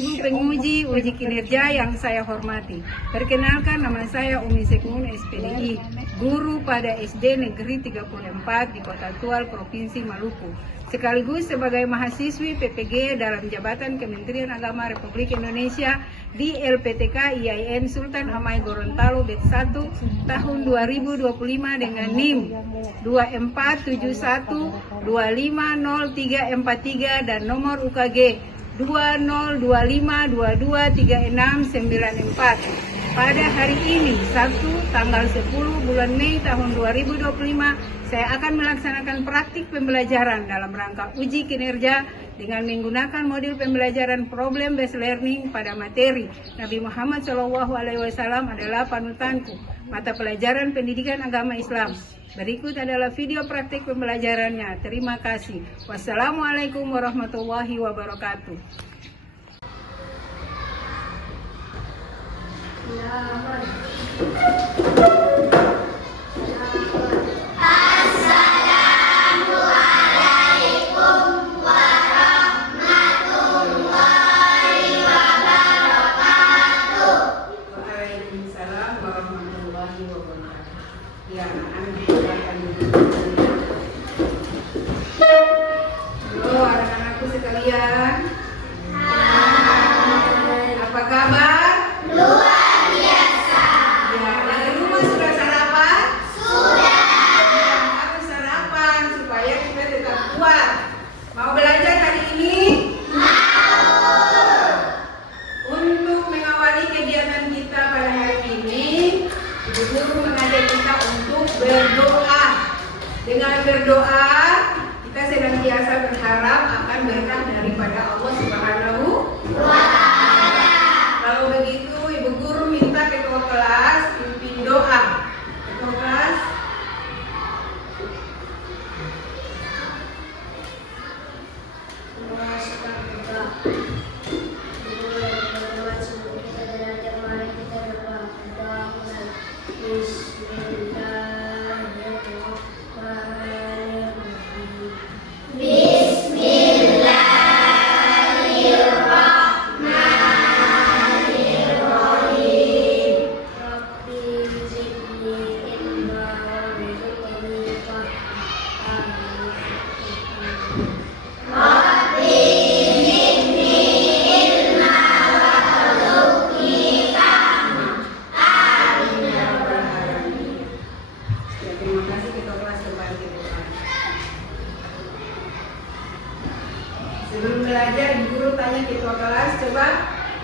Ibu penguji uji kinerja yang saya hormati. Perkenalkan, nama saya Umi Sekmun SPDI, guru pada SD Negeri 34 di Kota Tual, Provinsi Maluku. Sekaligus sebagai mahasiswi PPG dalam jabatan Kementerian Agama Republik Indonesia di LPTK IAIN Sultan Amai Gorontalo Bet 1 tahun 2025 dengan NIM 2471250343 dan nomor UKG 2025223694. Pada hari ini, Sabtu, tanggal 10 bulan Mei tahun 2025, saya akan melaksanakan praktik pembelajaran dalam rangka uji kinerja dengan menggunakan modul pembelajaran problem based learning pada materi Nabi Muhammad SAW adalah panutanku, mata pelajaran pendidikan agama Islam. Berikut adalah video praktik pembelajarannya. Terima kasih. Wassalamualaikum warahmatullahi wabarakatuh. Waalaikumsalam warahmatullahi wabarakatuh. Ya, anak-anak silakan duduk. Halo anak-anakku sekalian. Apa kabar? Luar biasa. Ya, dari rumah sudah sarapan? Sudah. Harus sarapan supaya kita tetap kuat. Mau belajar hari ini? Untuk mengawali kegiatan kita pada hari ini, Ibu Guru mengajak kita untuk berdoa. Dengan berdoa, kita senantiasa berharap akan berkah daripada Allah Subhanahu wa Ta'ala. Kalau begitu, Ibu Guru minta ketua kelas pimpin doa. Ketua kelas. Terima kasih ketua kelas kembali ke depan. Sebelum belajar, Ibu Guru tanya ketua kelas, coba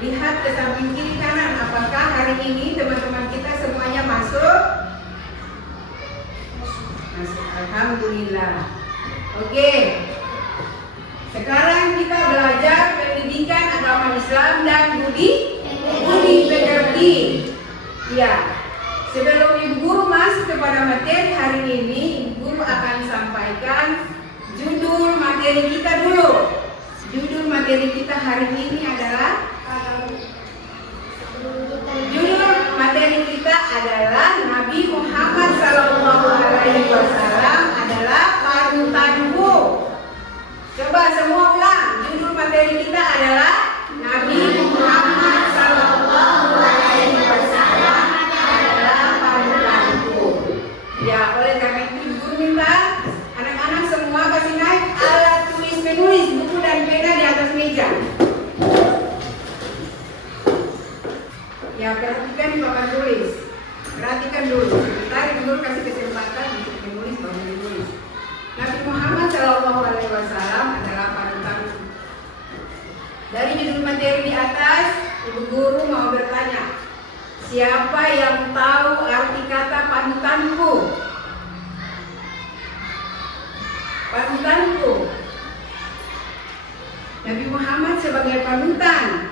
lihat ke samping kiri kanan, apakah hari ini teman-teman kita semuanya masuk? Masuk, alhamdulillah. Oke. Sekarang kita belajar pendidikan agama Islam dan budi pekerti. Ya. Sebelum Ibu Guru masuk kepada materi hari ini, Ibu Guru akan sampaikan judul materi kita dulu. Judul materi kita hari ini adalah Nabi Muhammad SAW adalah panutanku. Coba semua ulang. Judul materi kita adalah Nabi Muhammad SAW adalah panutanku. Ya, oleh karena itu Ibu Guru minta anak-anak semua kasih naik alat tulis menulis, buku dan pena di atas meja. Ya, perhatikan di papan tulis. Perhatikan dulu. Sebentar Ibu Guru kasih kesempatan untuk menulis baru menulis. Nabi Muhammad SAW adalah panutanku. Dari judul materi di atas, Ibu Guru mau bertanya, siapa yang tahu arti kata panutanku? Panutanku. Nabi Muhammad sebagai panutan.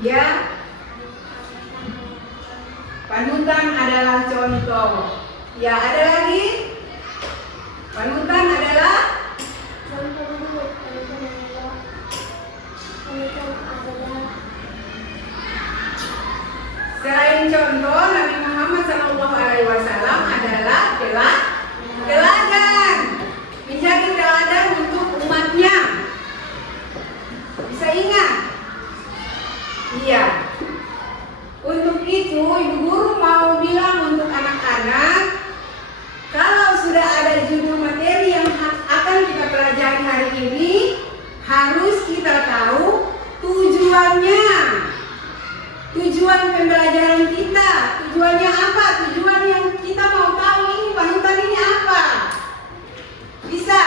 Ya. Panutan adalah contoh. Ya, ada lagi? Panutan adalah selain contoh, Nabi Muhammad SAW adalah teladan. Menjadi teladan hari ini harus kita tahu tujuannya. Tujuan pembelajaran kita, tujuannya apa? Tujuan yang kita mau tahu ini, panutan ini apa? Bisa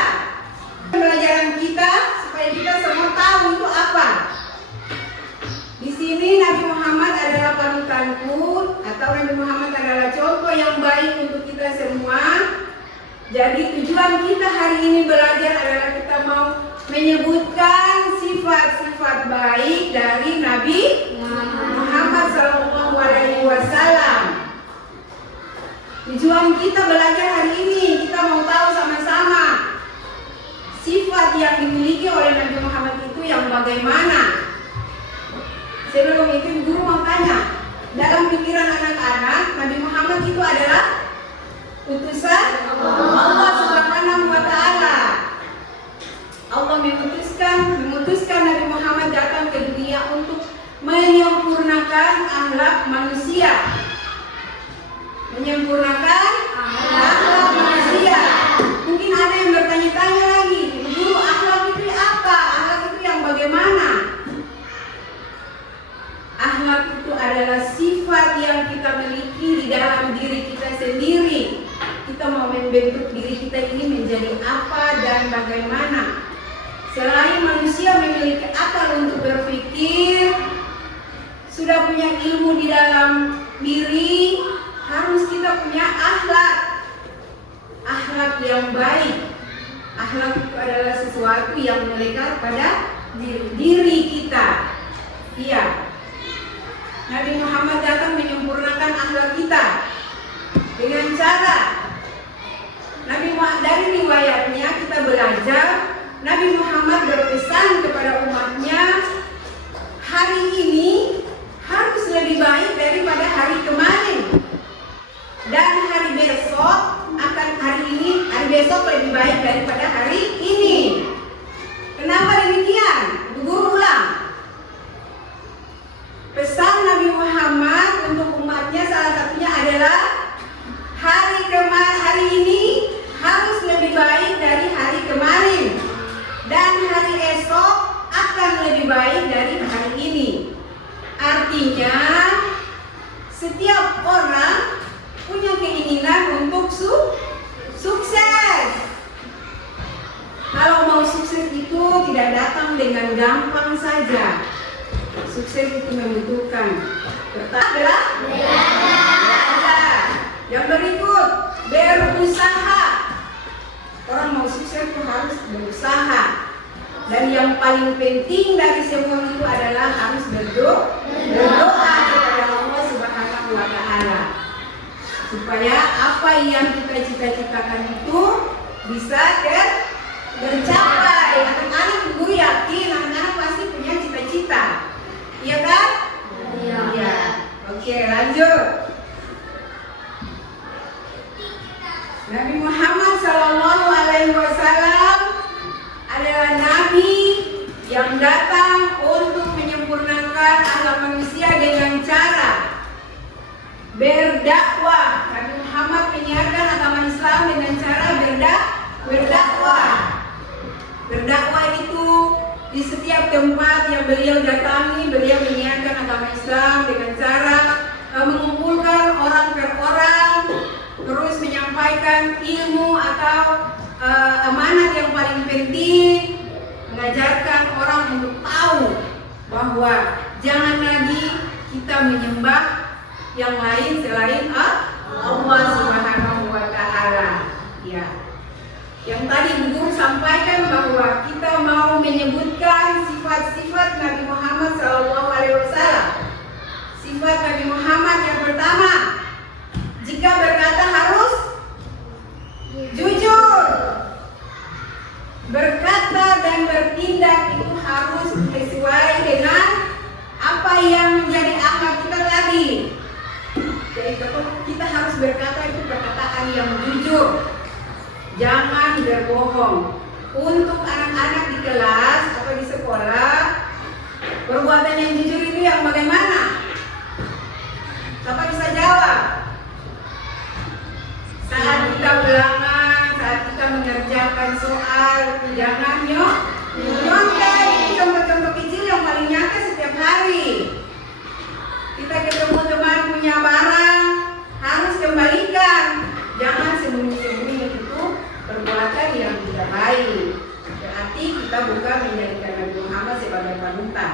pembelajaran kita supaya kita semua tahu itu apa. Di sini Nabi Muhammad adalah panutanku, atau Nabi Muhammad adalah contoh yang baik untuk kita semua. Jadi tujuan kita hari ini belajar adalah kita mau menyebutkan sifat-sifat baik dari Nabi Muhammad SAW. Tujuan kita belajar hari ini, kita mau tahu sama-sama sifat yang dimiliki oleh Nabi Muhammad itu yang bagaimana. Sebelum itu guru mau tanya, dalam pikiran anak-anak Nabi Muhammad itu adalah utusan Allah Subhanahu wa Ta'ala. Allah memutuskan Nabi Muhammad datang ke dunia untuk menyempurnakan akhlak manusia. Menyempurnakan akhlak manusia. Mungkin ada yang bertanya-tanya lagi, guru, akhlak itu apa? Akhlak itu yang bagaimana? Akhlak itu adalah sifat yang kita miliki di dalam diri kita sendiri. Kita mau membentuk diri kita ini menjadi apa dan bagaimana. Selain manusia memiliki akal untuk berpikir, sudah punya ilmu di dalam diri, harus kita punya akhlak. Akhlak yang baik. Akhlak itu adalah sesuatu yang melekat pada diri kita. Iya. Nabi Muhammad datang menyempurnakan akhlak kita dengan cara dari riwayatnya kita belajar Nabi Muhammad berpesan kepada umatnya, hari ini harus lebih baik daripada hari kemarin, dan hari besok lebih baik daripada hari ini. Kenapa demikian? Guru ulang. Pesan Nabi Muhammad untuk umatnya salah satunya adalah hari ini harus lebih baik dari hari kemarin, dan hari esok akan lebih baik dari hari ini. Artinya setiap orang punya keinginan untuk sukses. Kalau mau sukses itu tidak datang dengan gampang saja. Sukses itu membutuhkan pertama adalah belajar. Yang berikut berusaha. Orang mau sukses itu harus berusaha. Dan yang paling penting dari semua itu adalah harus berdoa kepada Allah Subhanahu wa Ta'ala, supaya apa yang kita cita-citakan itu bisa tercapai. Anak-anak guru yakin anak-anak pasti punya cita-cita. Iya kan? Iya. Oke, lanjut. Nabi Muhammad SAW adalah nabi yang datang untuk menyempurnakan akhlak manusia dengan cara berdakwah. Nabi Muhammad menyiarkan agama Islam dengan cara berdakwah. Berdakwah itu di setiap tempat yang beliau datangi, beliau menyiarkan agama Islam dengan cara mengumpulkan orang per orang, terus menyampaikan ilmu atau amanat yang paling penting, mengajarkan orang untuk tahu bahwa jangan lagi kita menyembah yang lain selain Allah Subhanahu wa Ta'ala. Ya. Yang tadi guru sampaikan bahwa kita mau menyebutkan sifat-sifat Nabi Muhammad SAW. Sifat Nabi Muhammad yang pertama, jika berkata harus jujur. Berkata dan bertindak itu harus sesuai dengan apa yang menjadi akhlak kita tadi. Jadi kita harus berkata itu perkataan yang jujur. Jangan berbohong. Untuk anak-anak di kelas atau di sekolah, perbuatan yang jujur itu yang bagaimana? Siapa bisa jawab? Saat kita ulangan, saat kita mengerjakan soal, jangan Nyontek itu contoh-contoh kecil yang paling nyata setiap hari. Kita ketemu teman punya barang, harus kembalikan. Jangan sembunyi-sembunyi, itu perbuatan yang tidak baik. Berarti kita bukan menjadikan Nabi Muhammad sebagai panutan.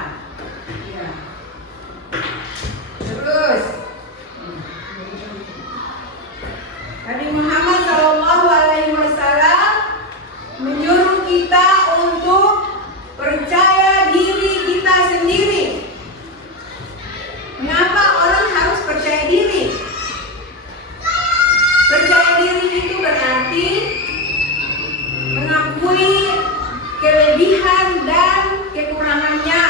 Ya. Terus, Nabi Muhammad SAW menyuruh kita untuk percaya diri kita sendiri. Mengapa orang harus percaya diri? Percaya diri itu berarti mengakui kelebihan dan kekurangannya.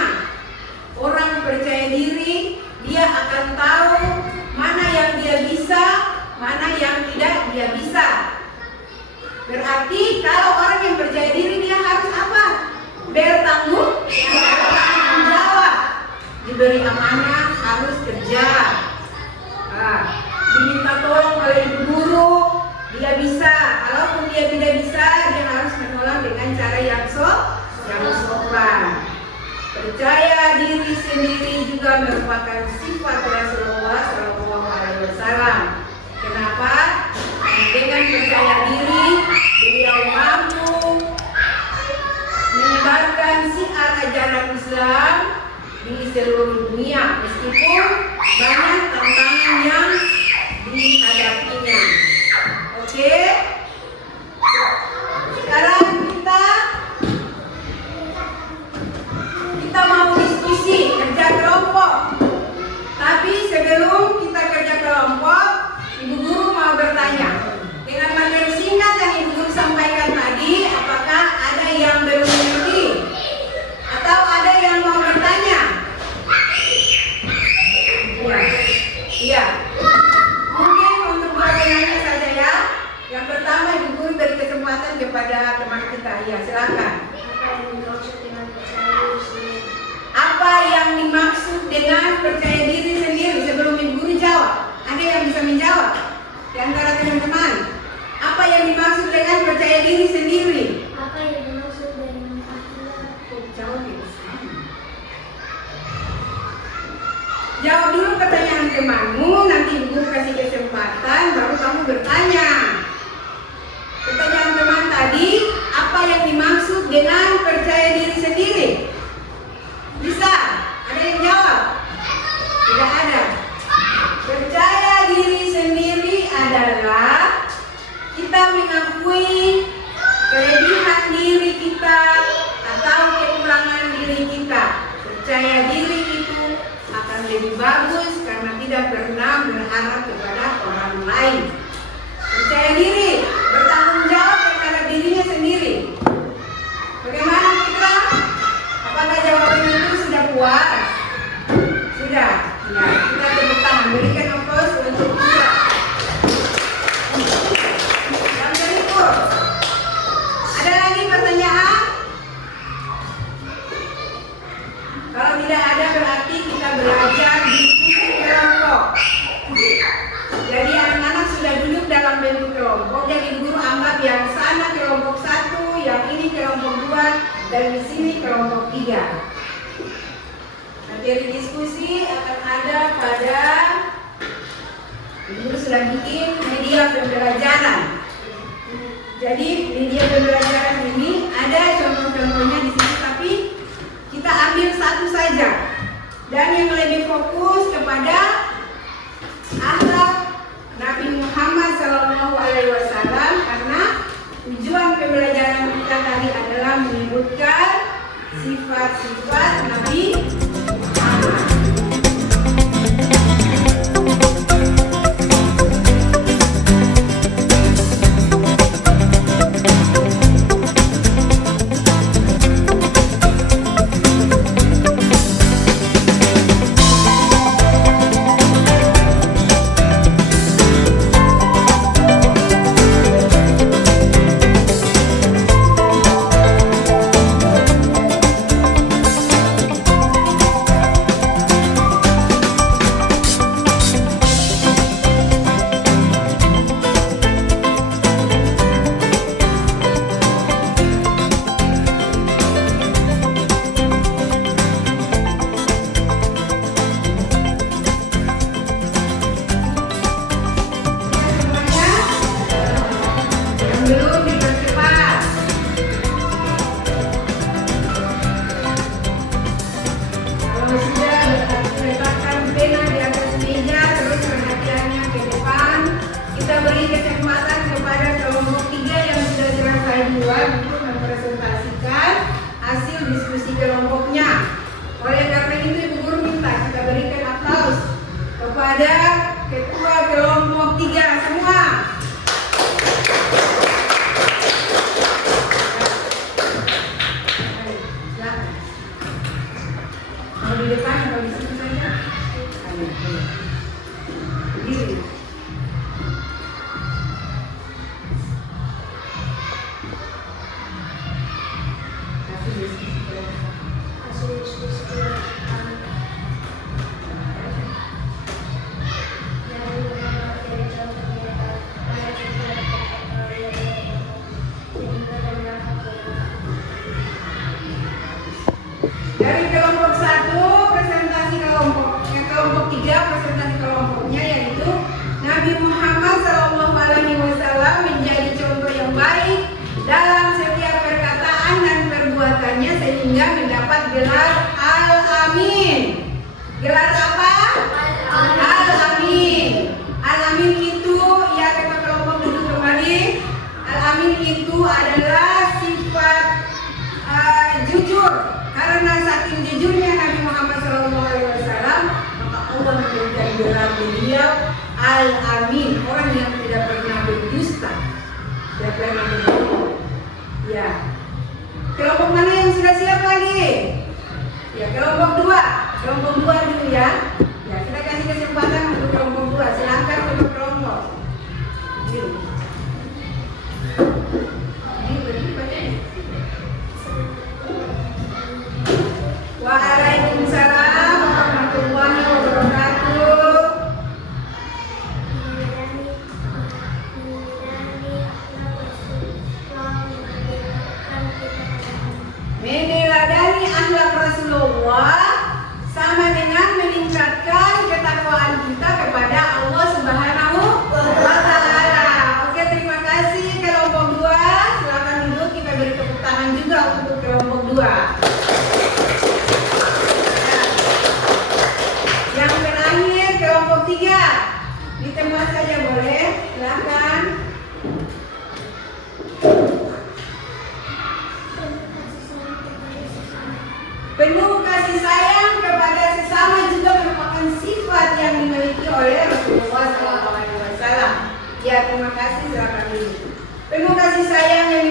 Orang percaya diri, dia akan tahu mana yang dia bisa, mana yang tidak dia bisa. Berarti kalau orang yang percaya diri, dia harus apa? Bertanggung jawab. Diberi amanah, harus kerja. Diminta tolong oleh ibu guru, dia bisa. Kalaupun dia tidak bisa, dia harus menolong dengan cara yang sopan. Percaya diri sendiri juga merupakan sifat Rasulullah SAW. Kenapa? Dengan percaya diri, beliau mampu menyebarkan syiar ajaran Islam di seluruh dunia, meskipun banyak tantangan yang dihadapinya. Oke? Sekarang kita mau diskusi kerja kelompok. Tapi sebelum kita kerja kelompok, ibu guru mau bertanya. Dengan materi singkat yang ibu guru sampaikan tadi, apakah ada yang belum mengerti? Atau ada yang mau bertanya? Iya. Mungkin untuk dua penanya saja ya. Yang pertama, ibu guru beri kesempatan kepada teman kita. Ya, silakan. Apa yang dimaksud dengan percaya diri sendiri? Sebelum ibu guru jawab, ada yang bisa menjawab di antara teman-teman? Apa yang dimaksud dengan percaya diri sendiri? Apa yang dimaksud dengan akhlak? Jawab ya. Jawab dulu pertanyaan temanmu, nanti ibu guru kasih kesempatan, baru kamu bertanya. Pertanyaan teman tadi, apa yang dimaksud dengan percaya diri sendiri? Bisa? Ada yang jawab? Tidak ada. Percaya diri sendiri adalah kita mengakui kelebihan diri kita atau kekurangan diri kita. Percaya diri itu akan lebih bagus karena tidak pernah berharap kepada orang lain. Percaya diri, bertanggung jawab terhadap dirinya sendiri. Bagaimana Fitra? Apakah jawaban itu sudah puas? Sudah. Ya, kita tepuk tangan, berikan aplaus untuk Fitra. Yang berikut, ada lagi pertanyaan? Kalau tidak ada, berarti kita belajar diskusi kelompok. Jadi anak-anak sudah duduk dalam bentuk kelompok. Jadi guru anggap yang sana kelompok 1, yang ini kelompok 2, dan di sini kelompok 3. Materi diskusi akan ada pada guru sudah bikin media pembelajaran. Jadi media pembelajaran ini ada contoh-contohnya di sini, tapi kita ambil satu saja. Dan yang lebih fokus kepada akhlak Nabi Muhammad SAW, karena tujuan pembelajaran kita tadi adalah menyebutkan sifat-sifat Nabi Muhammad. diskusi kelompoknya. Oleh karena itu Ibu Guru minta kita berikan aplaus kepada Ketua Kelompok 3 semua. Mau di depan atau di situ saja? Ayo. Berdiri. Kasih diskusi kelompok. Hasil diskusi kelompok dari beberapa dari contoh mereka pada setiap kelompok sehingga dengan Dari kelompok 1 presentasi kelompoknya, kelompok 3 presentasi kelompoknya yaitu Nabi Muhammad SAW menjadi contoh yang baik dalam setiap perkataan dan perbuatannya sehingga mendapat gelar Al-Amin. Gelar apa? Al-Amin. Al-Amin itu ya kita kelompok duduk kembali. Al-Amin itu adalah sifat jujur. Karena saking jujurnya Nabi Muhammad SAW, maka Allah memberikan gelar beliau Al-Amin, orang yang tidak pernah berdusta, tidak pernah berbohong. Ya, kelompok mana yang sudah siap lagi? Ya, kelompok 2 dulu ya. Ya, kita kasih kesempatan untuk kelompok 2. Silakan untuk kelompok. Waalaikumsalam warahmatullahi wabarakatuh. Meneladani akhlak Rasulullah sama dengan meningkatkan ketakwaan kita kepada Allah Subhanahu wa Ta'ala. Oke, terima kasih kelompok 2. Silakan duduk, kita beri tepuk tangan juga untuk kelompok 2. Yang terakhir kelompok 3. Di tempat saja boleh, silakan. Penuh kasih sayang kepada sesama juga merupakan sifat yang dimiliki oleh Rasulullah SAW. Ya, terima kasih, silakan dulu. Penuh kasih sayang yang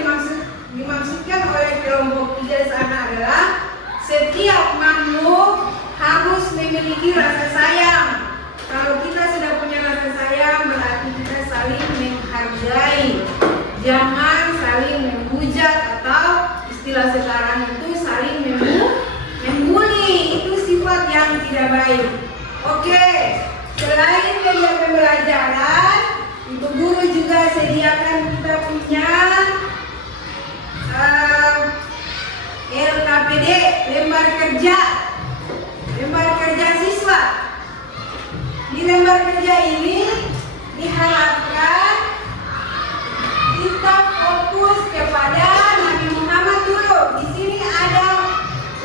dimaksudkan oleh kelompok 3 sana adalah setiap makhluk harus memiliki rasa sayang. Kalau kita sudah punya rasa sayang, berarti kita saling menghargai. Jangan saling menghujat atau istilah sekarang itu saling membuli. Itu sifat yang tidak baik. Oke, selain media pembelajaran, Ibu Guru juga sediakan kita punya LKPD, lembar kerja siswa. Di lembar kerja ini diharapkan kita fokus kepada Nabi Muhammad dulu. Di sini ada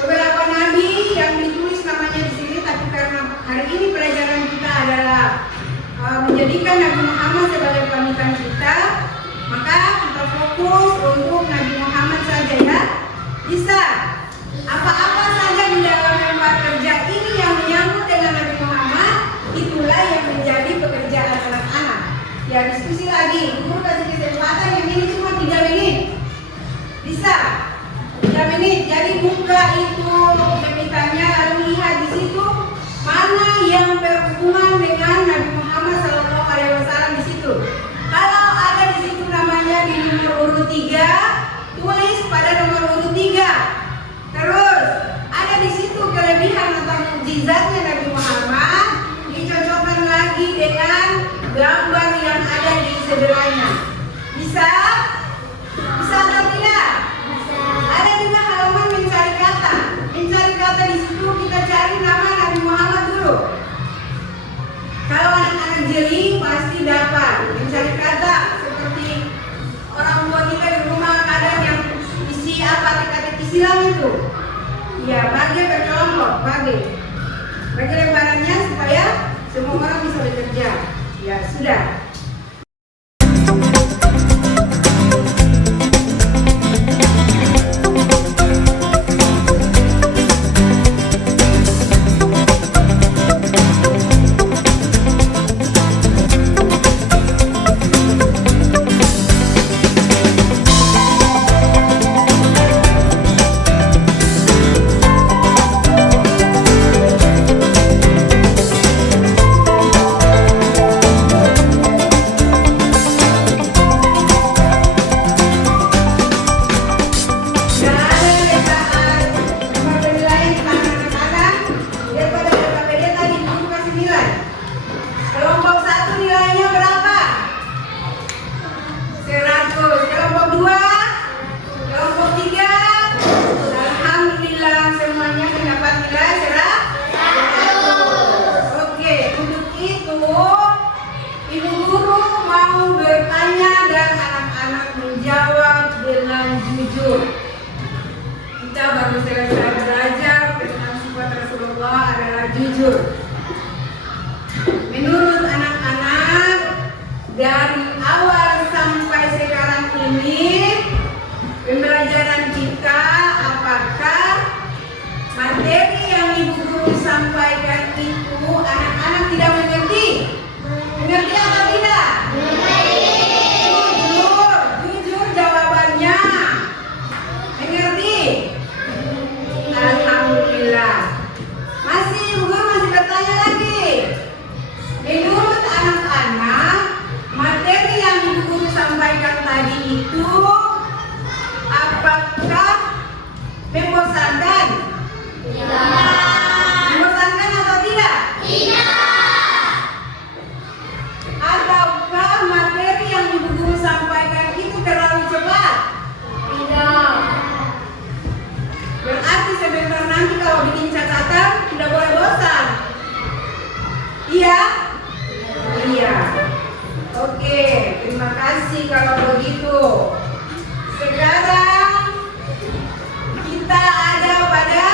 beberapa nabi yang ditulis namanya di sini, tapi karena hari ini pelajaran kita adalah menjadikan Nabi Muhammad sebagai panutan kita, maka kita fokus untuk Nabi Muhammad saja ya. Bisa apa-apa saja di dalam lembar kerja ini yang menyangkut dengan Nabi Muhammad, itulah yang menjadi pekerjaan anak-anak. Ya, diskusi lagi. Guru kasih kesempatan yang ini cuma 3 menit. Bisa 3 menit. Jadi buka itu pemitannya, lalu lihat di situ mana yang berhubungan dengan Nabi Muhammad SAW di situ. Kalau ada di situ namanya di nomor urut 3, tulis pada nomor urut 3. Terus ada di situ kelebihan atau mukjizatnya Nabi Muhammad, dicocokkan lagi dengan gambar yang ada di sebelahnya. Bisa? Bisa atau tidak? Ada juga halaman mencari kata. Mencari kata di situ kita cari nama Nabi Muhammad dulu. Kalau anak-anak jeli pasti dapat mencari kata seperti orang tua kita di rumah kadang yang isi apa teka-teki silang itu. Ya, bagi berkelompok, bagi lembarannya supaya semua orang bisa bekerja. Ya, sudah. sampai selesai belajar tentang sifat Rasulullah adalah jujur. Menurut anak-anak, dari awal sampai sekarang ini pembelajaran kita, apakah materi yang ibu guru sampaikan itu anak-anak tidak mengerti? Mengerti atau tidak? Jujur jawabannya. Mengerti? Alhamdulillah. Masih ibu guru masih bertanya lagi. Menurut anak-anak, materi yang ibu guru sampaikan tadi itu apakah membosankan? Membosankan atau tidak? Ataukah materi yang ibu guru sampaikan itu terlalu cepat? Berarti sebentar nanti kalau bikin catatan tidak boleh bosan. Iya? Iya. Oke, terima kasih kalau begitu. Sekarang kita ada pada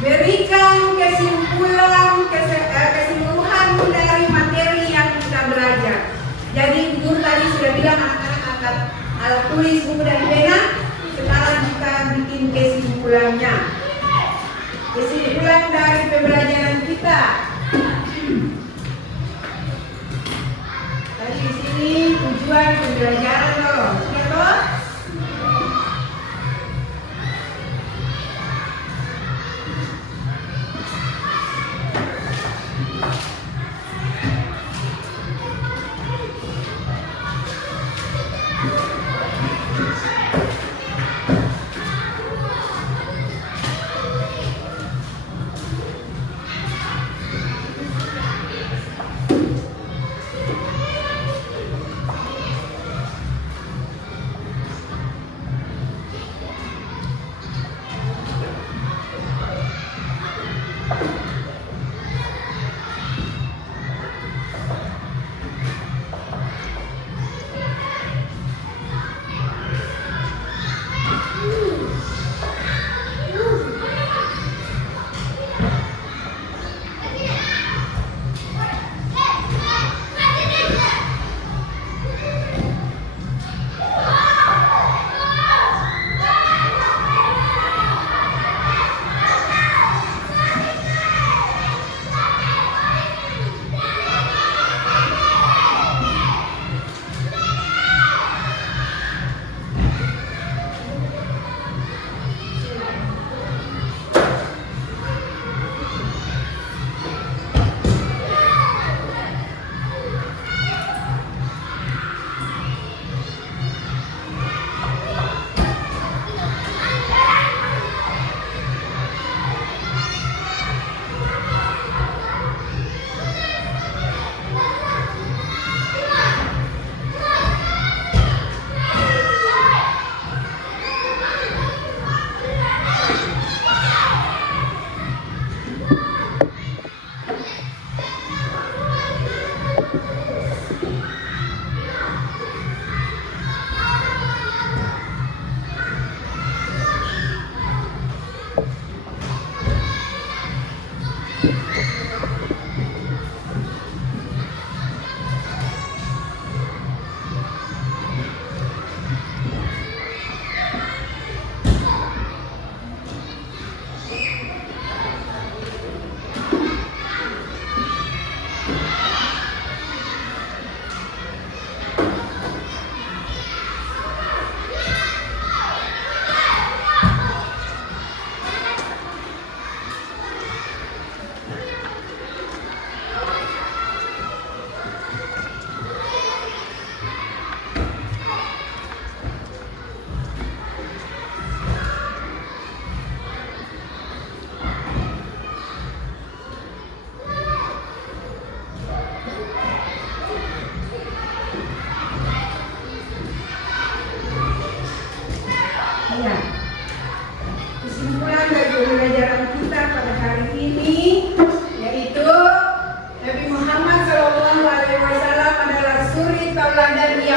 berikan kesimpulan dari materi yang kita belajar. Jadi guru tadi sudah bilang anak-anak angkat alat tulis, buku dan pena. Sekarang kita bikin kesimpulannya. Kesimpulan dari pembelajaran kita. Tadi di sini tujuan pembelajaran loh. Ya toh?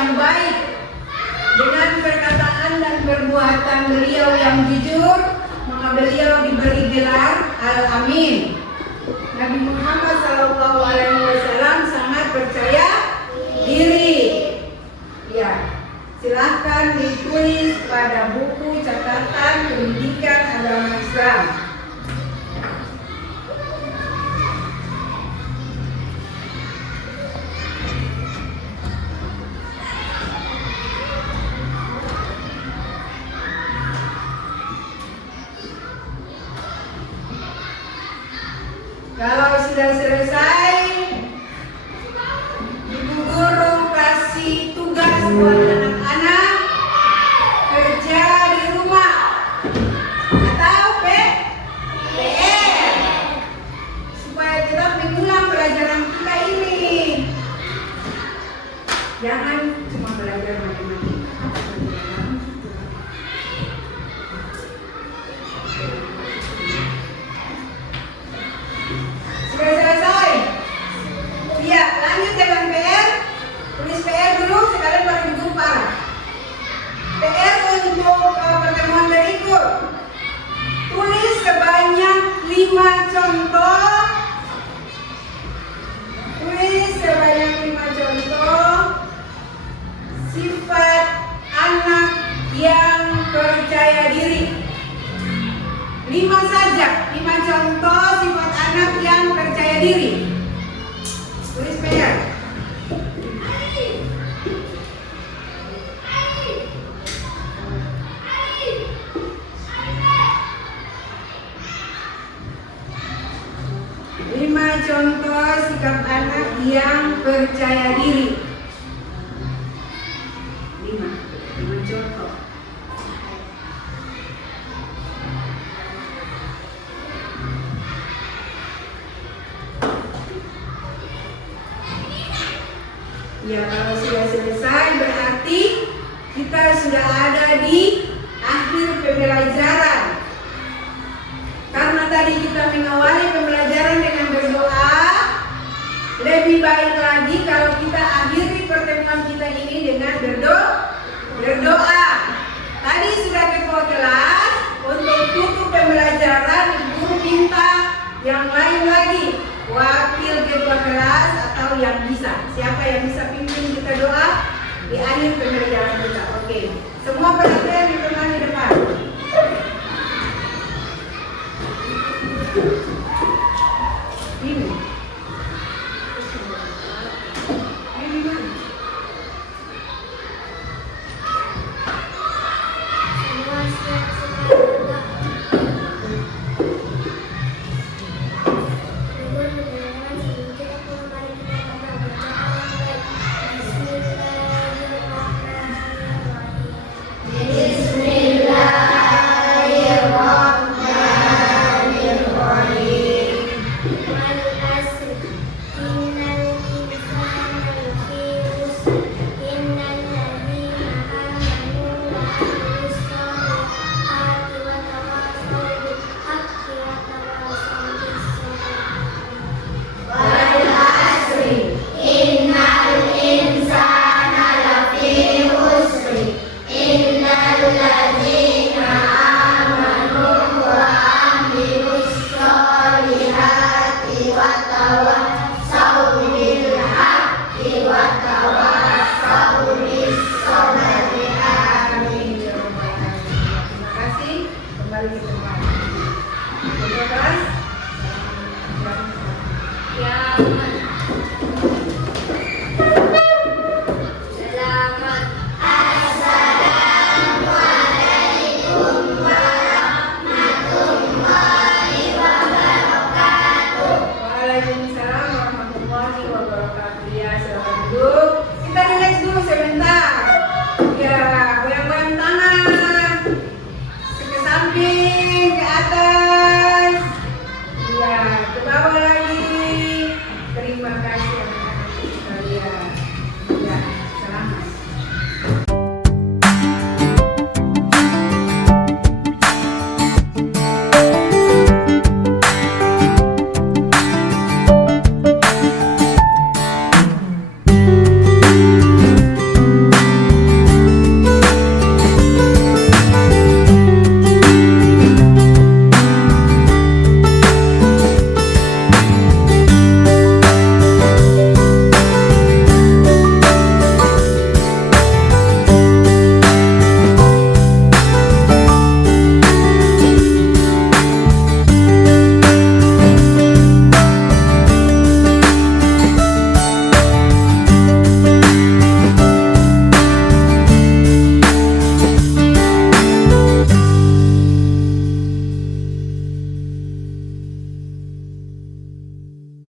yang baik, dengan perkataan dan perbuatan beliau yang jujur, maka beliau diberi gelar Al-Amin. Nabi Muhammad SAW sangat percaya diri. Ya, silahkan ditulis pada buku catatan pendidikan agama Islam. Kalau sudah selesai, ibu guru kasih tugas buat anak-anak kerja di rumah atau PR supaya tetap mengulang pelajaran kita ini. Jangan cuma belajar matematika. Sudah selesai? Iya, lanjut dengan PR. Tulis PR dulu, sekalian baru ibu parah. PR untuk pertemuan berikut. Tulis sebanyak 5 contoh. Tulis sebanyak 5 contoh sifat anak yang percaya diri. 5 saja, 5 contoh sifat anak yang percaya diri. Tulis PR. Lima contoh sikap anak yang percaya diri. 5 contoh. Ya, kalau sudah selesai berarti kita sudah ada di akhir pembelajaran. Karena tadi kita mengawali pembelajaran dengan berdoa, lebih baik lagi kalau kita akhiri pertemuan kita ini dengan berdoa. Tadi sudah ketua kelas, untuk tutup pembelajaran guru minta yang lain lagi, wakil ketua kelas atau yang bisa. Siapa yang bisa pimpin kita doa di akhir pembelajaran kita? Oke. Semua perhatian